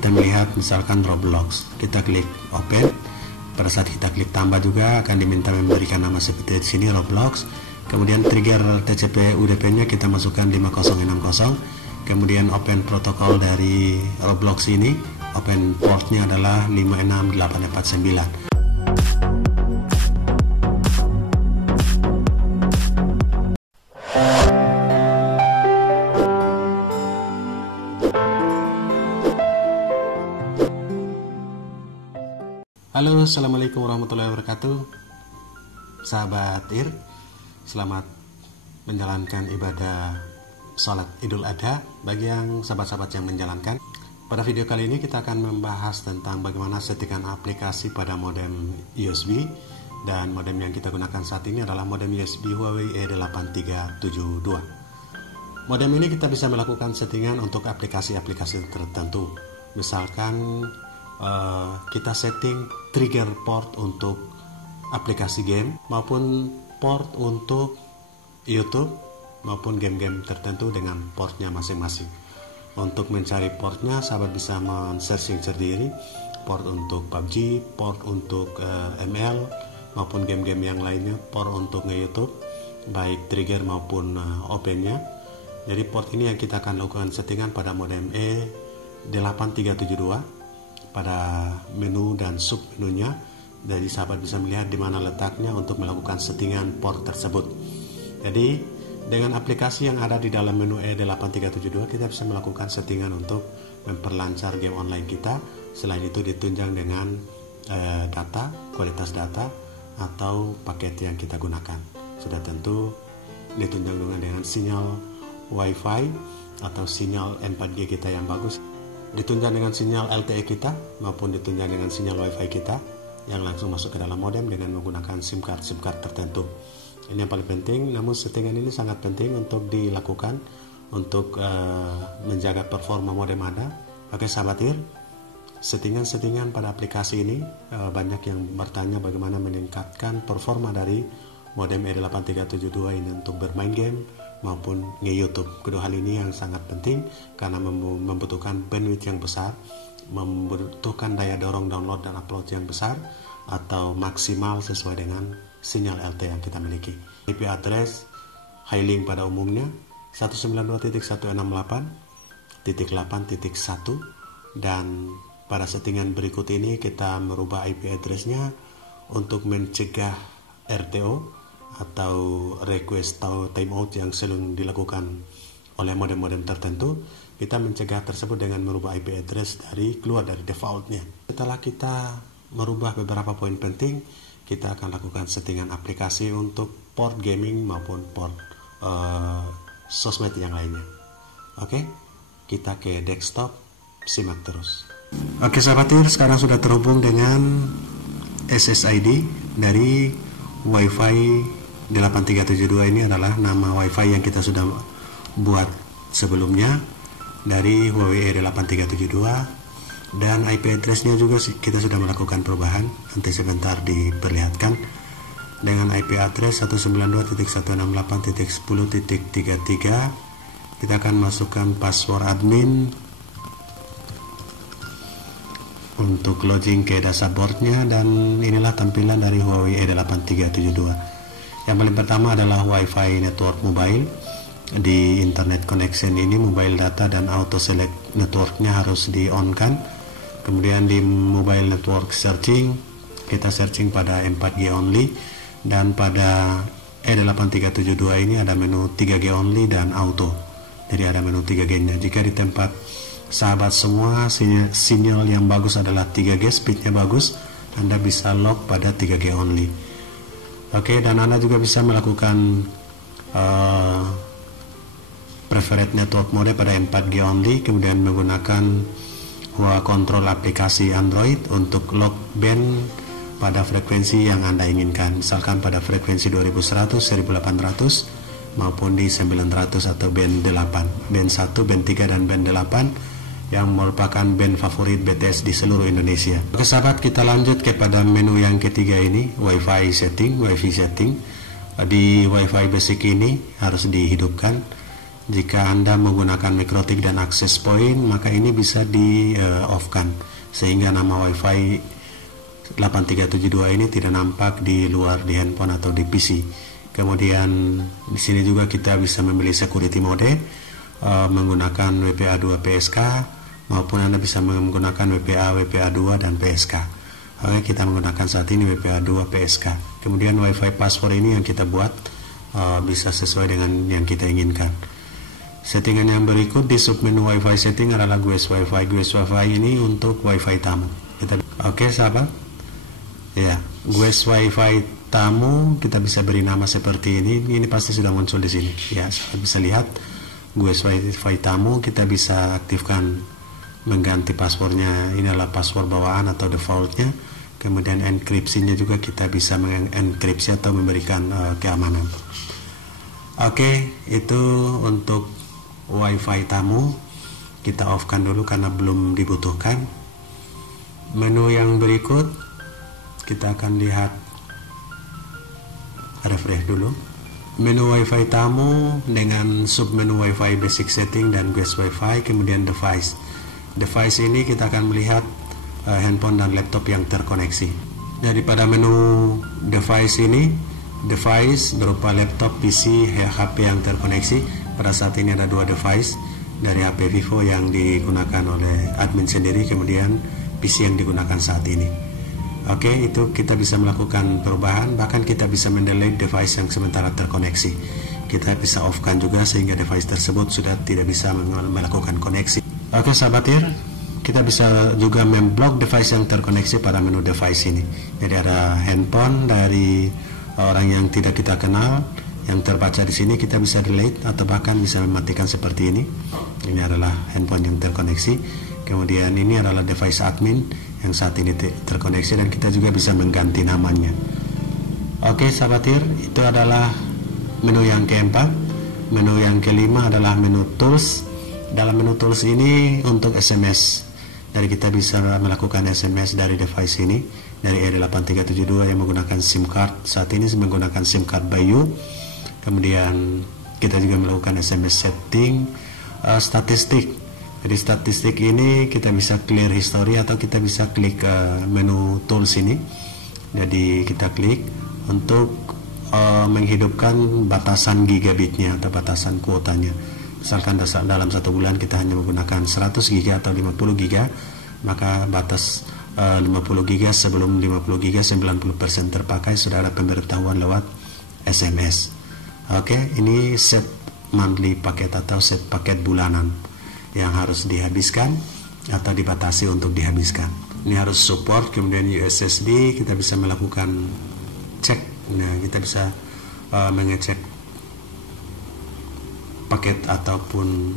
kita melihat misalkan Roblox, kita klik open. Pada saat kita klik tambah juga akan diminta memberikan nama seperti di sini Roblox. Kemudian trigger TCP UDP-nya kita masukkan 5060. Kemudian open protokol dari Roblox ini, open portnya adalah 56849. Halo, assalamualaikum warahmatullahi wabarakatuh. Sahabat IR, selamat menjalankan ibadah sholat Idul Adha bagi yang sahabat-sahabat yang menjalankan. Pada video kali ini kita akan membahas tentang bagaimana settingan aplikasi pada modem USB, dan modem yang kita gunakan saat ini adalah modem USB Huawei E8372. Modem ini kita bisa melakukan settingan untuk aplikasi-aplikasi tertentu. Misalkan kita setting trigger port untuk aplikasi game maupun port untuk YouTube maupun game-game tertentu dengan portnya masing-masing. Untuk mencari portnya, sahabat bisa men-searching sendiri, port untuk PUBG, port untuk ML maupun game-game yang lainnya, port untuk nge-YouTube baik trigger maupun opennya. Jadi port ini yang kita akan lakukan settingan pada modem E8372. Pada menu dan sub menunya, jadi sahabat bisa melihat di mana letaknya untuk melakukan settingan port tersebut. Jadi dengan aplikasi yang ada di dalam menu E8372 kita bisa melakukan settingan untuk memperlancar game online kita. Selain itu ditunjang dengan data, kualitas data atau paket yang kita gunakan. Sudah tentu ditunjang dengan sinyal WiFi atau sinyal 4G kita yang bagus, ditunjang dengan sinyal LTE kita maupun ditunjang dengan sinyal WiFi kita yang langsung masuk ke dalam modem dengan menggunakan SIM card tertentu. Ini yang paling penting, namun settingan ini sangat penting untuk dilakukan untuk menjaga performa modem Anda. Oke sahabat IR, settingan pada aplikasi ini banyak yang bertanya bagaimana meningkatkan performa dari modem E8372 ini untuk bermain game maupun nge-YouTube. Kedua hal ini yang sangat penting karena membutuhkan bandwidth yang besar, membutuhkan daya dorong download dan upload yang besar atau maksimal sesuai dengan sinyal LTE yang kita miliki. IP address high-link pada umumnya 192.168.8.1, dan pada settingan berikut ini kita merubah IP address-nya untuk mencegah RTO atau request timeout yang sering dilakukan oleh modem-modem tertentu. Kita mencegah tersebut dengan merubah IP address keluar dari defaultnya. Setelah kita merubah beberapa poin penting, kita akan lakukan settingan aplikasi untuk port gaming maupun port sosmed yang lainnya. Oke, kita ke desktop, simak terus. Oke sahabat IR, sekarang sudah terhubung dengan SSID dari WiFi 8372. Ini adalah nama WiFi yang kita sudah buat sebelumnya dari Huawei E8372, dan IP address-nya juga kita sudah melakukan perubahan. Nanti sebentar diperlihatkan dengan IP address 192.168.10.33. Kita akan masukkan password admin untuk login ke dashboardnya, dan inilah tampilan dari Huawei E8372. Yang paling pertama adalah WiFi network mobile. Di internet connection ini mobile data dan auto select networknya harus di on kan. Kemudian di mobile network searching, kita searching pada 4G only, dan pada E8372 ini ada menu 3G only dan auto. Jadi ada menu 3G nya. Jika di tempat sahabat semua sinyal yang bagus adalah 3G, speednya bagus, Anda bisa lock pada 3G only. Oke, dan Anda juga bisa melakukan preferred network mode pada 4G only, kemudian menggunakan kontrol aplikasi Android untuk lock band pada frekuensi yang Anda inginkan. Misalkan pada frekuensi 2100, 1800 maupun di 900 atau band 8, band 1, band 3 dan band 8 yang merupakan band favorit BTS di seluruh Indonesia. Oke sahabat, kita lanjut kepada menu yang ketiga ini, WiFi setting. Di WiFi basic ini harus dihidupkan. Jika Anda menggunakan MikroTik dan access point, maka ini bisa di off-kan sehingga nama WiFi 8372 ini tidak nampak di luar di handphone atau di PC. Kemudian di sini juga kita bisa memilih security mode menggunakan WPA2 PSK, maupun Anda bisa menggunakan WPA2 dan PSK. Oke, kita menggunakan saat ini WPA2 PSK. Kemudian WiFi password ini yang kita buat bisa sesuai dengan yang kita inginkan. Settingan yang berikut di submenu WiFi setting adalah Guest WiFi. Guest WiFi ini untuk WiFi tamu. Oke, sahabat. Ya, Guest WiFi tamu kita bisa beri nama seperti ini. Ini pasti sudah muncul di sini. Ya, sahabat bisa lihat Guest WiFi tamu. Kita bisa aktifkan mengganti passwordnya. Ini adalah password bawaan atau defaultnya. Kemudian enkripsinya juga kita bisa mengenkripsi atau memberikan keamanan. Oke, itu untuk WiFi tamu. Kita off-kan dulu karena belum dibutuhkan. Menu yang berikut kita akan lihat, refresh dulu. Menu WiFi tamu dengan submenu WiFi basic setting dan guest WiFi, kemudian device. Device ini kita akan melihat handphone dan laptop yang terkoneksi. Jadi pada menu device ini, device berupa laptop, PC, HP yang terkoneksi. Pada saat ini ada dua device dari HP Vivo yang digunakan oleh admin sendiri, kemudian PC yang digunakan saat ini. Oke, itu kita bisa melakukan perubahan, bahkan kita bisa mendelete device yang sementara terkoneksi. Kita bisa off-kan juga sehingga device tersebut sudah tidak bisa melakukan koneksi. Oke, sahabat IR, kita bisa juga memblok device yang terkoneksi pada menu device ini. Jadi ada handphone dari orang yang tidak kita kenal yang terbaca di sini, kita bisa delete atau bahkan bisa mematikan seperti ini. Ini adalah handphone yang terkoneksi. Kemudian ini adalah device admin yang saat ini terkoneksi dan kita juga bisa mengganti namanya. Oke, sahabat IR, itu adalah menu yang keempat. Menu yang kelima adalah menu tools. Dalam menu tools ini untuk SMS. Dari kita bisa melakukan SMS dari device ini, dari ED8372 yang menggunakan SIM card. Saat ini menggunakan SIM card Bayu. Kemudian kita juga melakukan SMS setting, statistik. Jadi statistik ini kita bisa clear history atau kita bisa klik menu tools ini. Jadi kita klik untuk menghidupkan batasan gigabitnya atau batasan kuotanya. Misalkan dalam satu bulan kita hanya menggunakan 100 GB atau 50 GB, maka batas 50 GB sebelum 50 GB 90% terpakai sudah ada pemberitahuan lewat SMS. Oke, ini set monthly paket atau set paket bulanan yang harus dihabiskan atau dibatasi untuk dihabiskan. Ini harus support, kemudian USSD kita bisa melakukan cek. Nah, kita bisa mengecek paket ataupun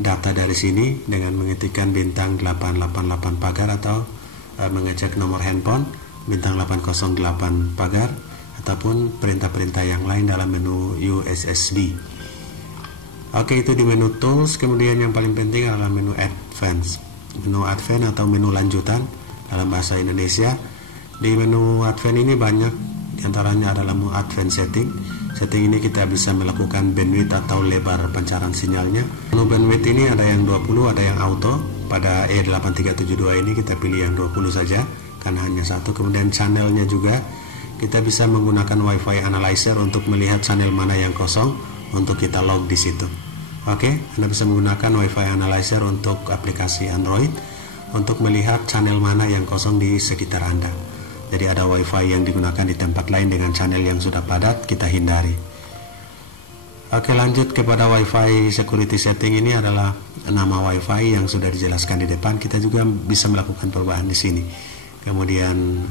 data dari sini dengan mengetikkan bintang 888 pagar atau mengecek nomor handphone bintang 808 pagar ataupun perintah-perintah yang lain dalam menu USSD. Oke, itu di menu tools. Kemudian yang paling penting adalah menu advance. Menu advance atau menu lanjutan dalam bahasa Indonesia. Di menu advance ini banyak, diantaranya adalah menu advance setting. Setting ini kita bisa melakukan bandwidth atau lebar pancaran sinyalnya. Menu bandwidth ini ada yang 20, ada yang auto. Pada E8372 ini kita pilih yang 20 saja karena hanya satu. Kemudian channelnya juga kita bisa menggunakan WiFi analyzer untuk melihat channel mana yang kosong untuk kita log di situ. Oke, Anda bisa menggunakan WiFi analyzer untuk aplikasi Android untuk melihat channel mana yang kosong di sekitar Anda. Jadi ada WiFi yang digunakan di tempat lain dengan channel yang sudah padat, kita hindari. Oke, lanjut kepada WiFi security setting. Ini adalah nama WiFi yang sudah dijelaskan di depan. Kita juga bisa melakukan perubahan di sini. Kemudian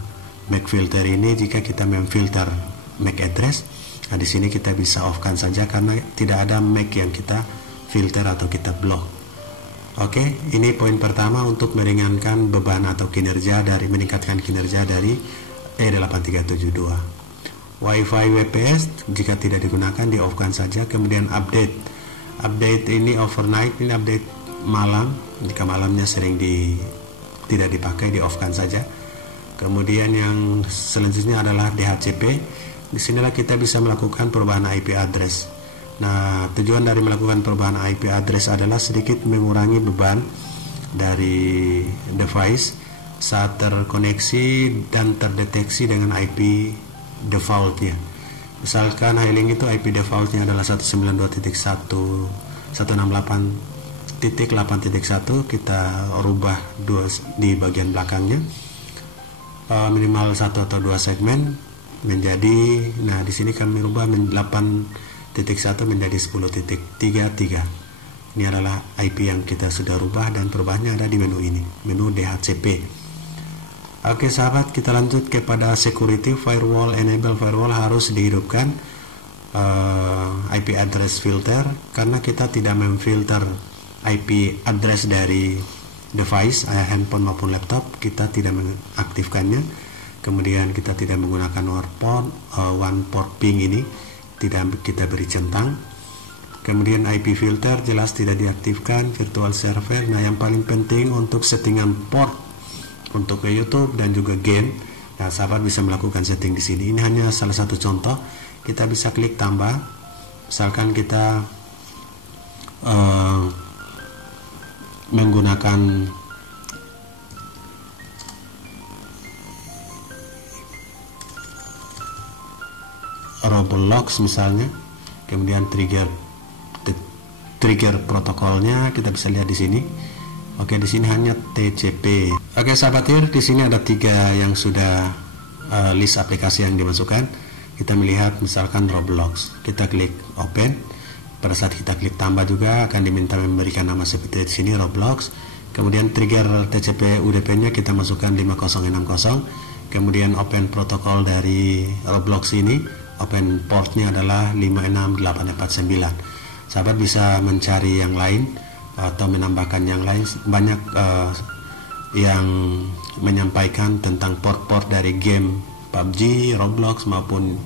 MAC filter ini jika kita memfilter MAC address. Nah, di sini kita bisa off-kan saja karena tidak ada MAC yang kita filter atau kita block. Oke, ini poin pertama untuk meringankan beban atau meningkatkan kinerja dari E8372. WiFi WPS jika tidak digunakan di off-kan saja. Kemudian update ini overnight, ini update malam. Jika malamnya tidak dipakai, di off-kan saja. Kemudian yang selanjutnya adalah DHCP. Disinilah kita bisa melakukan perubahan IP address. Nah, tujuan dari melakukan perubahan IP address adalah sedikit mengurangi beban dari device saat terkoneksi dan terdeteksi dengan IP defaultnya. Misalkan Highlink itu IP defaultnya adalah 192.168.8.1, kita rubah di bagian belakangnya minimal 1 atau 2 segmen menjadi, nah di sini kami rubah 8.1 menjadi 10.33. Ini adalah IP yang kita sudah rubah dan perubahannya ada di menu ini, menu DHCP. Oke sahabat, kita lanjut kepada security. Firewall, enable firewall harus dihidupkan IP address filter, karena kita tidak memfilter IP address dari device, handphone maupun laptop, kita tidak mengaktifkannya. Kemudian kita tidak menggunakan one port ping ini, tidak kita beri centang. Kemudian IP filter jelas tidak diaktifkan, virtual server. Nah, yang paling penting untuk settingan port untuk ke YouTube dan juga game. Nah, sahabat bisa melakukan setting di sini. Ini hanya salah satu contoh. Kita bisa klik tambah. Misalkan kita menggunakan Roblox misalnya, kemudian trigger protokolnya kita bisa lihat di sini. Oke, di sini hanya TCP. Oke sahabat TIR, di sini ada 3 yang sudah list aplikasi yang dimasukkan. Kita melihat misalkan Roblox, kita klik open. Pada saat kita klik tambah juga akan diminta memberikan nama seperti di sini Roblox. Kemudian trigger TCP UDP-nya kita masukkan 5060. Kemudian open protokol dari Roblox ini, open portnya adalah 56849. Sahabat bisa mencari yang lain atau menambahkan yang lain. Banyak yang menyampaikan tentang port-port dari game PUBG, Roblox maupun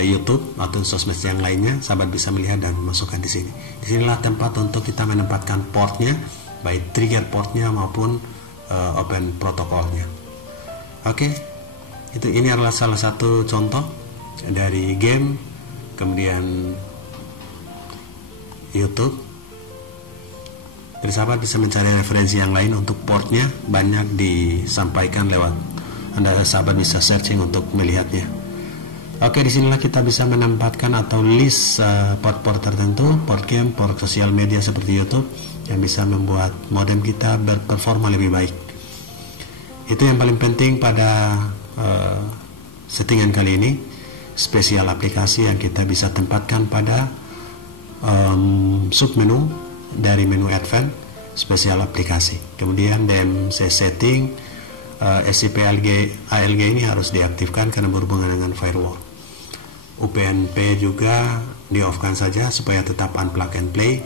YouTube atau sosmed yang lainnya. Sahabat bisa melihat dan masukkan di sini. Disinilah tempat untuk kita menempatkan portnya, baik trigger portnya maupun open protokolnya. Oke, ini adalah salah satu contoh dari game, kemudian YouTube. Jadi sahabat bisa mencari referensi yang lain untuk portnya, banyak disampaikan lewat, Anda sahabat bisa searching untuk melihatnya. Oke, disinilah kita bisa menempatkan atau list port-port tertentu, port game, port sosial media seperti YouTube, yang bisa membuat modem kita berperforma lebih baik. Itu yang paling penting pada settingan kali ini. Spesial aplikasi yang kita bisa tempatkan pada submenu dari menu advance, spesial aplikasi. Kemudian DMC setting, SCP ALG ini harus diaktifkan karena berhubungan dengan firewall. UPnP juga di off kan saja supaya tetap unplug and play.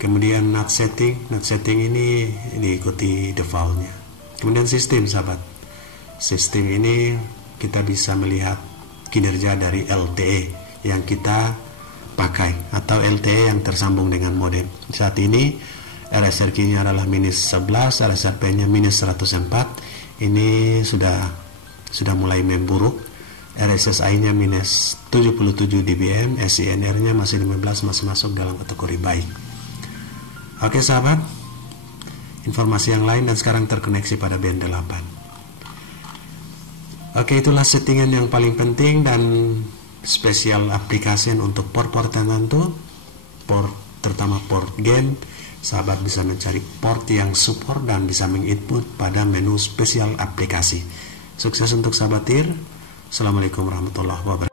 Kemudian NAT setting ini diikuti defaultnya. Kemudian sistem sahabat, sistem ini kita bisa melihat kinerja dari LTE yang kita pakai atau LTE yang tersambung dengan modem. Saat ini RSRQ-nya adalah -11, RSRP-nya -104. Ini sudah mulai memburuk. RSSI-nya -77 dBm, SINR-nya masih 15, masih masuk dalam kategori baik. Oke sahabat, informasi yang lain dan sekarang terkoneksi pada band 8. Oke, itulah settingan yang paling penting dan spesial aplikasi untuk port-port tertentu, terutama port game. Sahabat bisa mencari port yang support dan bisa menginput pada menu spesial aplikasi. Sukses untuk sahabat TIR. Assalamualaikum warahmatullahi wabarakatuh.